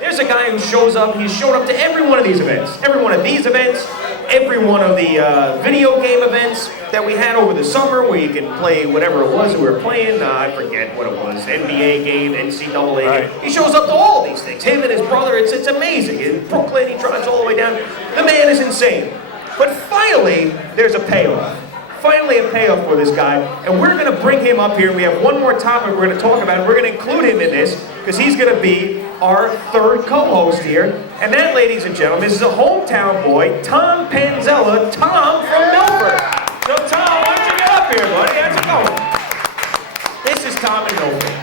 There's a guy who shows up, he's showed up to every one of these events. Every one of these events, every one of the video game events that we had over the summer where you can play whatever it was that we were playing. I forget what it was, NBA game, NCAA game. He shows up to all these things. Him and his brother, it's amazing. In Brooklyn, he drives all the way down. The man is insane. But finally, there's a payoff. Finally a payoff for this guy, and we're going to bring him up here. We have one more topic we're going to talk about. We're going to include him in this because he's going to be our third co-host here. And that, ladies and gentlemen, is a hometown boy, Tom Panzella. Tom from Mildford. So Tom, why don't you get up here, buddy? How's it going? This is Tom in Mildford.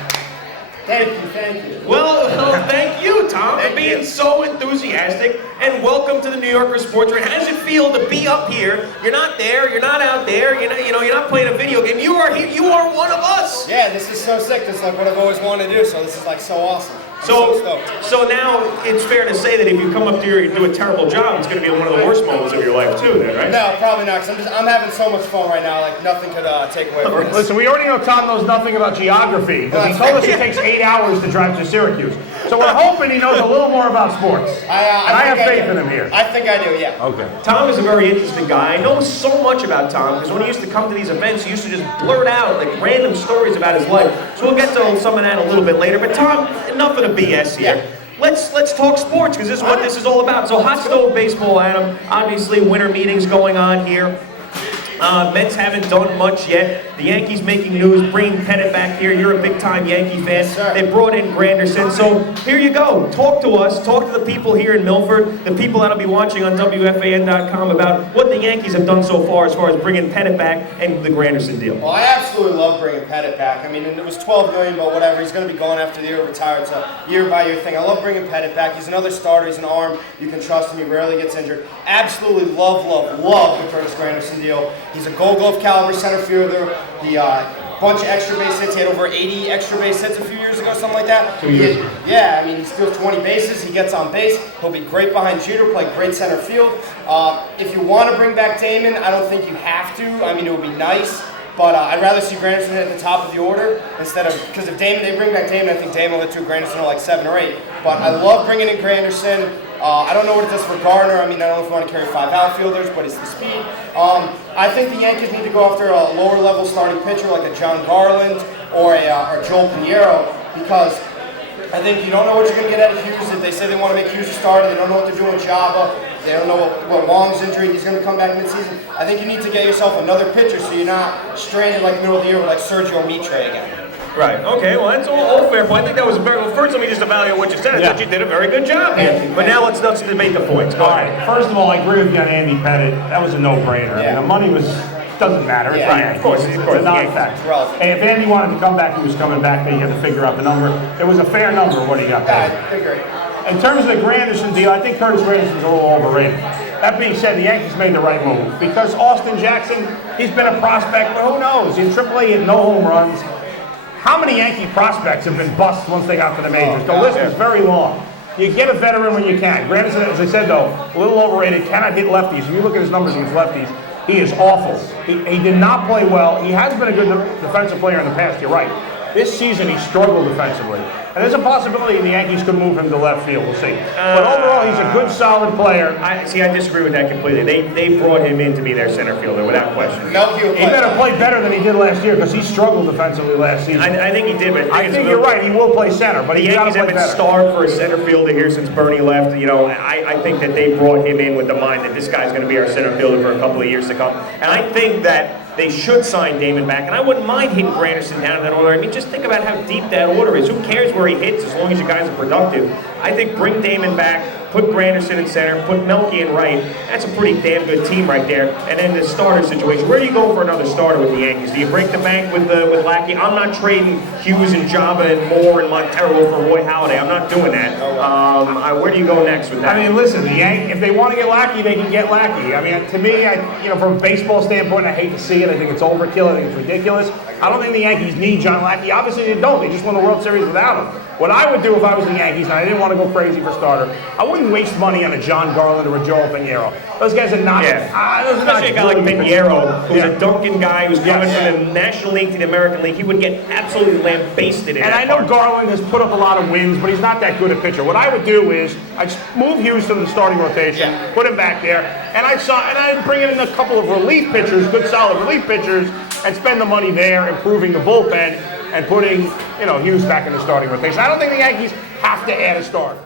Thank you. Well, thank you, Tom, for being so enthusiastic, and welcome to the New Yorker Sports Ring. How does it feel to be up here? You're not there, you're not out there, you're not playing a video game. You are here, you are one of us. Yeah, this is so sick. This is like what I've always wanted to do, so this is like so awesome. So now it's fair to say that if you come up here and do a terrible job, it's going to be one of the worst moments of your life too, then, right? No, probably not, because I'm having so much fun right now, like nothing could take away from this. Listen, we already know Tom knows nothing about geography, because he told us it takes 8 hours to drive to Syracuse. So we're hoping he knows a little more about sports. I have faith in him here. I think I do, yeah. Okay. Tom is a very interesting guy. I know so much about Tom, because when he used to come to these events, he used to just blurt out like random stories about his life. So we'll get to some of that a little bit later. But Tom, enough of the BS here. Yeah. Let's talk sports, because this is what this is all about. So hot stove baseball, Adam. Obviously, winter meetings going on here. Mets haven't done much yet. The Yankees making news, bringing Pettit back here. You're a big-time Yankee fan. Yes, they brought in Granderson. So here you go. Talk to us. Talk to the people here in Mildford, the people that'll be watching on WFAN.com about what the Yankees have done so far as bringing Pettit back and the Granderson deal. Well, I absolutely love bringing Pettit back. I mean, it was $12 million, but whatever. He's going to be gone after the year, retired. It's a year-by-year thing. I love bringing Pettit back. He's another starter. He's an arm. You can trust him. He rarely gets injured. Absolutely love the Curtis Granderson deal. He's a Gold Glove caliber center fielder. He bunch of extra base hits. He had over 80 extra base hits a few years ago, something like that. Yeah, I mean, he steals 20 bases. He gets on base. He'll be great behind Jeter, play great center field. If you want to bring back Damon, I don't think you have to. I mean, it would be nice. But I'd rather see Granderson at the top of the order instead of, because if they bring back Damon, I think Damon will hit to Granderson at like 7 or 8. But I love bringing in Granderson. I don't know what it does for Garner. I mean, I don't know if you want to carry 5 outfielders, but it's the speed. I think the Yankees need to go after a lower level starting pitcher like a John Garland or Joel Pinheiro, because I think you don't know what you're going to get out of Hughes. If they say they want to make Hughes a starter, they don't know what they're doing with Java. They don't know what Wong's injury. He's going to come back midseason. I think you need to get yourself another pitcher so you're not stranded like middle of the year with like Sergio Mitre again. Right, okay, well that's all fair point. I think that was very, well, first let me just evaluate what you said. I thought you did a very good job here. But now let's debate the points. Go ahead. First of all, I agree with you on Andy Pettit. That was a no-brainer. Yeah. I mean, the money doesn't matter. Yeah. Right, of course. It's a non-fact. And if Andy wanted to come back, he was coming back, then you had to figure out the number. It was a fair number what he got paid. I agree. In terms of the Granderson deal, I think Curtis Granderson's a little overrated. That being said, the Yankees made the right move, because Austin Jackson, he's been a prospect, but who knows? In AAA, he had no home runs. How many Yankee prospects have been bust once they got to the majors? The list is very long. You get a veteran when you can. Granderson, as I said though, a little overrated, cannot hit lefties. If you look at his numbers against lefties, he is awful. He did not play well. He has been a good defensive player in the past, you're right. This season, he struggled defensively. And there's a possibility the Yankees could move him to left field. We'll see. But overall, he's a good, solid player. I disagree with that completely. They brought him in to be their center fielder without question. No, he better play better than he did last year, because he struggled defensively last season. I think he did, but I think you're right. He will play center, but the he's got to Yankees play have been better. starved for a center fielder here since Bernie left. You know, I think that they brought him in with the mind that this guy's going to be our center fielder for a couple of years to come. And I think that they should sign Damon back, and I wouldn't mind hitting Granderson down in that order. I mean, just think about how deep that order is. Who cares where he hits as long as you guys are productive? I think bring Damon back, put Granderson in center, put Melky in right. That's a pretty damn good team right there. And then the starter situation. Where do you go for another starter with the Yankees? Do you break the bank with Lackey? I'm not trading Hughes and Java and Moore and Montero for Roy Halladay. I'm not doing that. Where do you go next with that? I mean, listen, if they want to get Lackey, they can get Lackey. I mean, to me, from a baseball standpoint, I hate to see it. I think it's overkill. I think it's ridiculous. I don't think the Yankees need John Lackey. Obviously, they don't. They just won the World Series without him. What I would do if I was the Yankees, and I didn't want to go crazy for starter, I wouldn't waste money on a John Garland or a Joel Pinheiro. Those guys are not. Those are not Especially a guy like really Pinheiro, who's Yeah. a Duncan guy who's coming Yes. from the National League to the American League. He would get absolutely lambasted in And that I know park. Garland has put up a lot of wins, but he's not that good a pitcher. What I would do is I'd move Hughes to the starting rotation, put him back there, and I'd bring in a couple of relief pitchers, good solid relief pitchers, and spend the money there, improving the bullpen and putting Hughes back in the starting rotation. I don't think the Yankees have to add a starter.